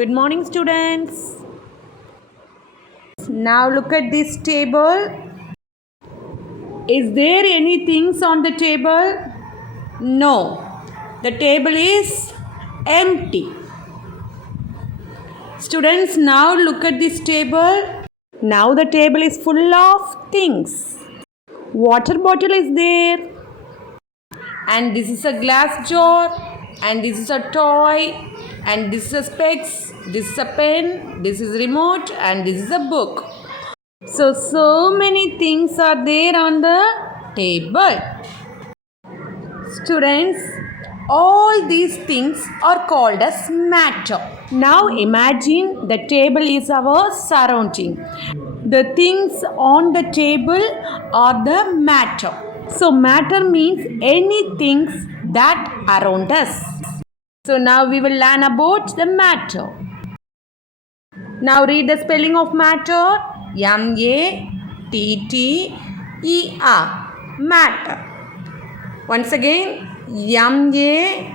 Good morning, students. Now look at this table. Is there any things on the table? No. The table is empty. Students, now look at this table. Now the table is full of things. Water bottle is there. And this is a glass jar. And this is a toy. And this is a specs. This is a pen. This is remote. And this is a book. So many things are there on the table. Students, all these things are called as matter. Now imagine the table is our surrounding. The things on the table are the matter. So matter means any things that around us. So now we will learn about the matter. Now read the spelling of matter. M-A-T-T-E-R. Matter. Once again, M-A-T-T-E-R.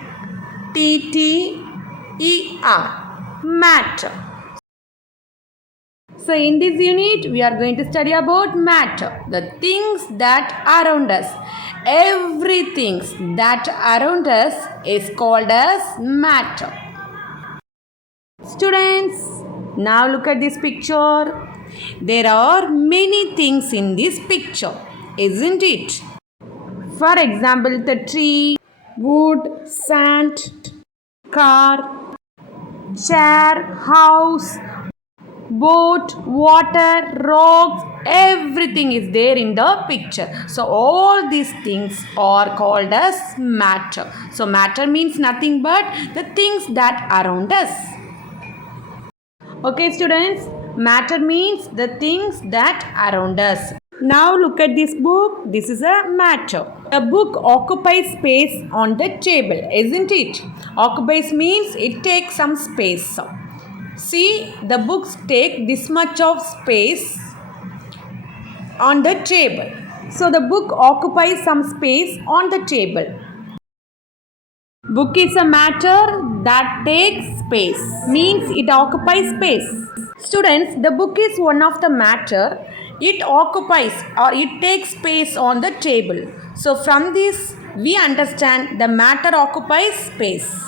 Matter. So in this unit, we are going to study about matter. The things that around us. Everything that around us is called as matter. Students, now look at this picture. There are many things in this picture, isn't it? For example, the tree, wood, sand, car, chair, house, boat, water, rocks, everything is there in the picture. So all these things are called as matter. So matter means nothing but the things that around us. Okay, students, matter means the things that around us. Now look at this book. This is a matter. A book occupies space on the table, isn't it? Occupies means it takes some space. See, the books take this much of space on the table. So the book occupies some space on the table. Book is a matter that takes space. Means it occupies space. Students, the book is one of the matter. It occupies or it takes space on the table. So from this, we understand the matter occupies space.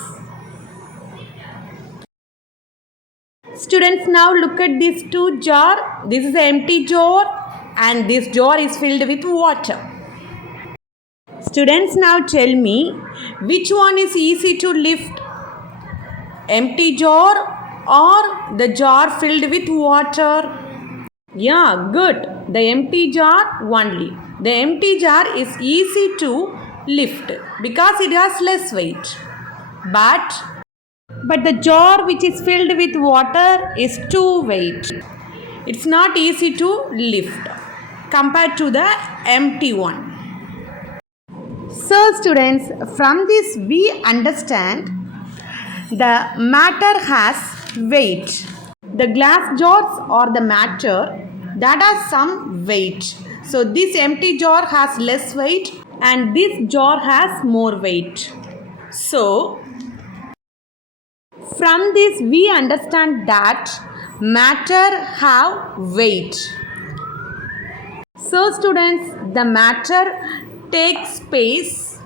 Students, now look at these two jars. This is an empty jar and this jar is filled with water. Students, now tell me which one is easy to lift? Empty jar or the jar filled with water? Yeah, good. The empty jar only. The empty jar is easy to lift because it has less weight. But the jar which is filled with water is too weight. It's not easy to lift compared to the empty one. So students, from this we understand the matter has weight. The glass jars are the matter that has some weight. So this empty jar has less weight and this jar has more weight. So from this we understand that matter have weight. So students, the matter takes space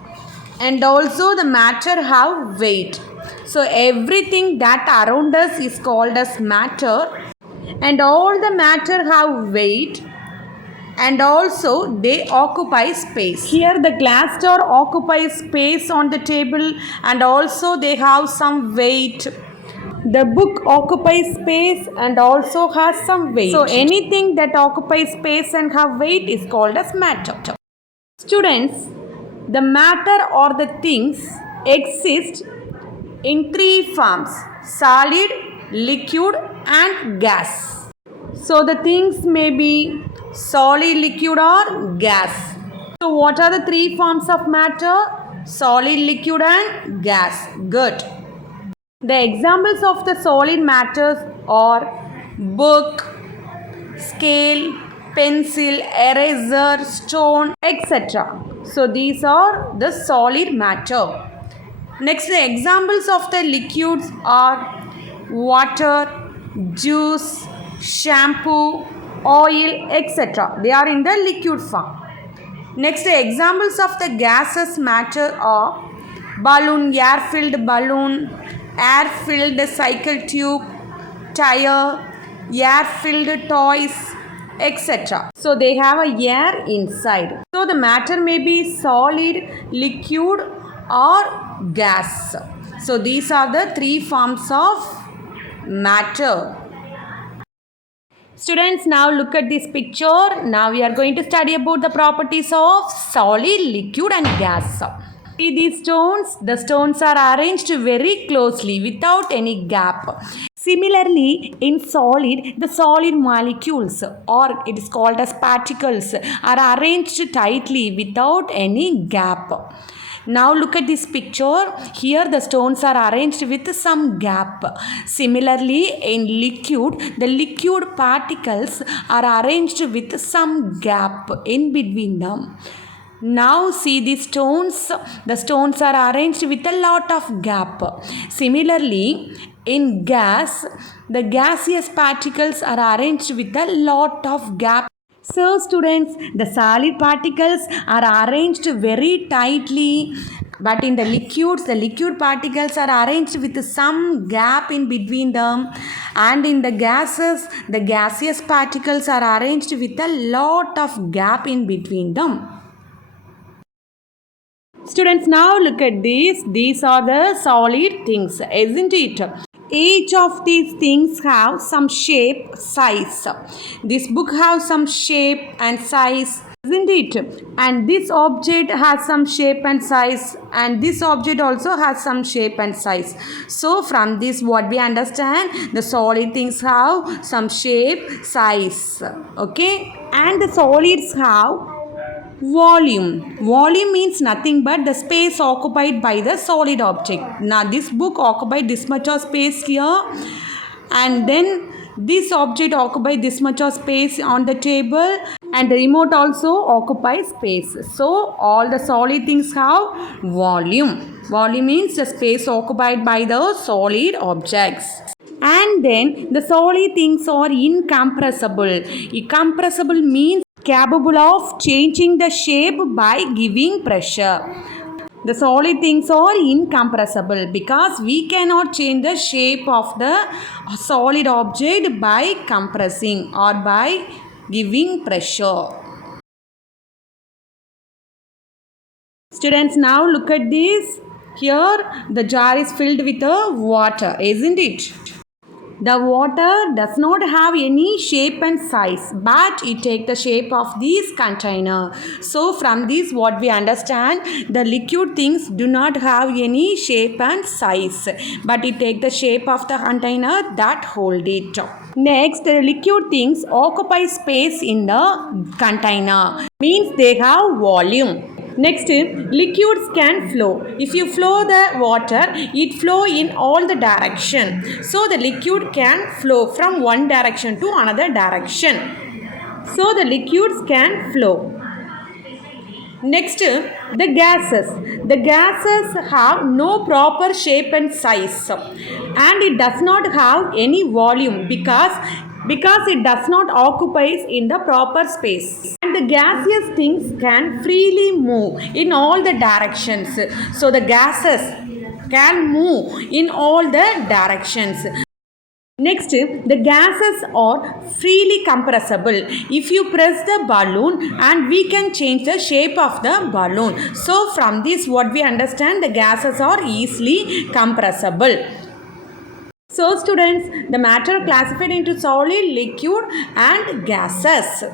and also the matter have weight. So everything that around us is called as matter and all the matter have weight and also they occupy space. Here the glass jar occupies space on the table and also they have some weight. The book occupies space and also has some weight. So anything that occupies space and have weight is called as matter. Students, the matter or the things exist in three forms: solid, liquid and gas. So the things may be solid, liquid or gas. So what are the three forms of matter? Solid, liquid and gas. Good. The examples of the solid matters are book, scale, pencil, eraser, stone, etc. So these are the solid matter. Next, the examples of the liquids are water, juice, shampoo, oil, etc. They are in the liquid form. Next, examples of the gaseous matter are balloon, air-filled balloon, air-filled cycle tube, tire, air-filled toys, etc. So they have a air inside. So the matter may be solid, liquid or gas. So these are the three forms of matter. Students, now look at this picture. Now we are going to study about the properties of solid, liquid and gas. See these stones? The stones are arranged very closely without any gap. Similarly, in solid, the solid molecules or it is called as particles are arranged tightly without any gap. Now look at this picture. Here the stones are arranged with some gap. Similarly, in liquid, the liquid particles are arranged with some gap in between them. Now see these stones. The stones are arranged with a lot of gap. Similarly, in gas, the gaseous particles are arranged with a lot of gap. So students, the solid particles are arranged very tightly, but in the liquid particles are arranged with some gap in between them, and in the gases, the gaseous particles are arranged with a lot of gap in between them. Students, now look at this. These are the solid things, isn't it? Each of these things have some shape, size. This book has some shape and size, isn't it? And this object has some shape and size, and this object also has some shape and size. So from this what we understand, the solid things have some shape, size. Okay? And the solids have volume. Volume means nothing but the space occupied by the solid object. Now this book occupied this much of space here, and then this object occupies this much of space on the table, and the remote also occupies space. So all the solid things have volume. Volume means the space occupied by the solid objects. And then the solid things are incompressible. Incompressible means capable of changing the shape by giving pressure. The solid things are incompressible because we cannot change the shape of the solid object by compressing or by giving pressure. Students, now look at this. Here the jar is filled with water, isn't it? The water does not have any shape and size, but it takes the shape of this container. So from this what we understand, the liquid things do not have any shape and size, but it takes the shape of the container that hold it. Next, the liquid things occupy space in the container, means they have volume. Next, liquids can flow. If you flow the water, it flow in all the direction. So the liquid can flow from one direction to another direction. So the liquids can flow. Next, the gases. The gases have no proper shape and size, and it does not have any volume because it does not occupy in the proper space. And the gaseous things can freely move in all the directions. So the gases can move in all the directions. Next, the gases are freely compressible. If you press the balloon, and we can change the shape of the balloon. So from this what we understand, the gases are easily compressible. So students, the matter classified into solid, liquid and gases.